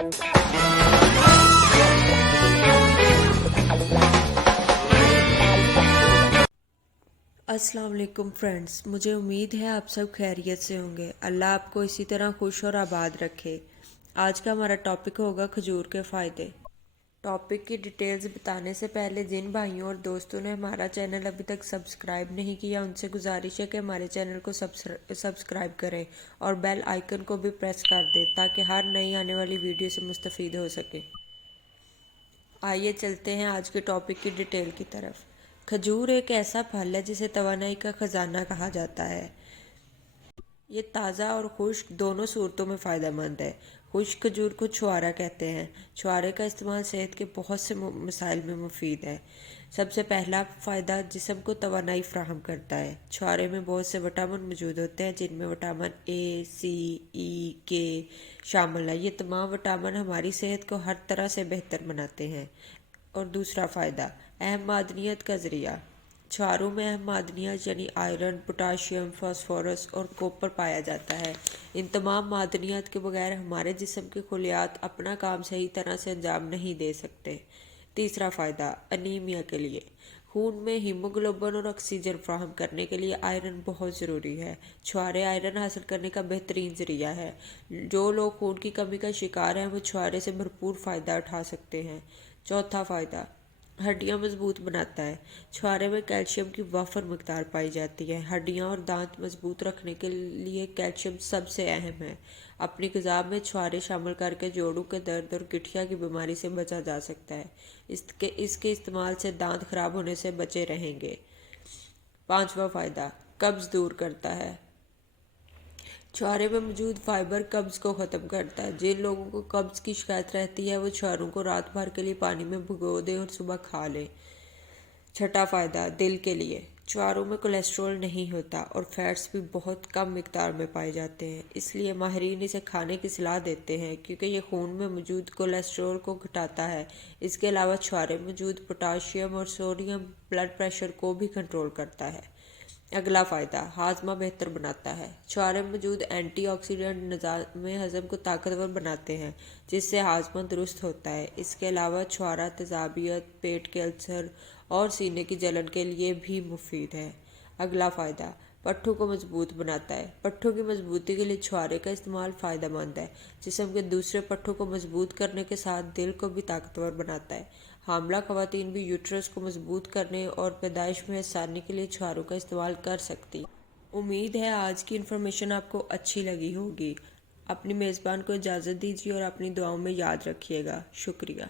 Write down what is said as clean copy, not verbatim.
अस्सलाम वालेकुम फ्रेंड्स, मुझे उम्मीद है आप सब खैरियत से होंगे। अल्लाह आपको इसी तरह खुश और आबाद रखे। आज का हमारा टॉपिक होगा खजूर के फ़ायदे। टॉपिक की डिटेल्स बताने से पहले जिन भाइयों और दोस्तों ने हमारा चैनल अभी तक सब्सक्राइब नहीं किया, उनसे गुजारिश है कि हमारे चैनल को सब्सक्राइब करें और बेल आइकन को भी प्रेस कर दें ताकि हर नई आने वाली वीडियो से मुस्तफ़ीद हो सके। आइए चलते हैं आज के टॉपिक की डिटेल की तरफ। खजूर एक ऐसा फल है जिसे तवानाई का ख़जाना कहा जाता है। ये ताज़ा और खुश्क दोनों सूरतों में फ़ायदेमंद है। खुश्क खजूर को छुआरा कहते हैं। छुआरे का इस्तेमाल सेहत के बहुत से मसाइल में मुफीद है। सबसे पहला फ़ायदा जिस्म को तवानाई फ़राहम करता है। छुआरे में बहुत से विटामिन मौजूद होते हैं जिनमें विटामिन ए, सी, ई, के शामिल है। ये तमाम विटामिन हमारी सेहत को हर तरह से बेहतर बनाते हैं। और दूसरा फ़ायदा, अहम मादनियत का ज़रिया। छुआरों में अहम मादनियात यानी आयरन, पोटाशियम, फास्फोरस और कॉपर पाया जाता है। इन तमाम मादनियात के बगैर हमारे जिस्म के खलियात अपना काम सही तरह से अंजाम नहीं दे सकते। तीसरा फ़ायदा, अनीमिया के लिए। खून में हीमोग्लोबिन और ऑक्सीजन फराहम करने के लिए आयरन बहुत ज़रूरी है। छुआरे आयरन हासिल करने का बेहतरीन ज़रिया है। जो लोग खून की कमी का शिकार हैं वो छुआरे से भरपूर फ़ायदा उठा सकते हैं। चौथा फ़ायदा, हड्डियाँ मजबूत बनाता है। छुआरे में कैल्शियम की वाफर मकदार पाई जाती है। हड्डियाँ और दांत मजबूत रखने के लिए कैल्शियम सबसे अहम है। अपनी ग़िज़ा में छुआरे शामिल करके जोड़ों के दर्द और गठिया की बीमारी से बचा जा सकता है। इसके इस्तेमाल से दांत खराब होने से बचे रहेंगे। पांचवा फ़ायदा, कब्ज़ दूर करता है। छुआरे में मौजूद फाइबर कब्ज़ को ख़त्म करता है। जिन लोगों को कब्ज़ की शिकायत रहती है वो छुआरों को रात भर के लिए पानी में भिगो दें और सुबह खा लें। छठा फ़ायदा, दिल के लिए। छुआरों में कोलेस्ट्रॉल नहीं होता और फैट्स भी बहुत कम मिकदार में पाए जाते हैं, इसलिए माहिरीन इसे खाने की सलाह देते हैं क्योंकि ये खून में मौजूद कोलेस्ट्रॉल को घटाता है। इसके अलावा छुआरे में मौजूद पोटाशियम और सोडियम ब्लड प्रेशर को भी कंट्रोल करता है। अगला फ़ायदा, हाजमा बेहतर बनाता है। छुआरे में मौजूद एंटीऑक्सीडेंट निज़ाम हज़म को ताकतवर बनाते हैं जिससे हाजमा दुरुस्त होता है। इसके अलावा छुआरा तेज़ाबियत, पेट के अल्सर और सीने की जलन के लिए भी मुफीद है। अगला फ़ायदा, पट्ठों को मजबूत बनाता है। पट्ठों की मजबूती के लिए छुआरे का इस्तेमाल फ़ायदेमंद है। जिस्म के दूसरे पट्ठों को मजबूत करने के साथ दिल को भी ताकतवर बनाता है। हामला ख़वातीन भी यूट्रस को मजबूत करने और पैदाइश में आसानी के लिए छुआरों का इस्तेमाल कर सकती। उम्मीद है आज की इन्फॉर्मेशन आपको अच्छी लगी होगी। अपनी मेज़बान को इजाज़त दीजिए और अपनी दुआओं में याद रखिएगा। शुक्रिया।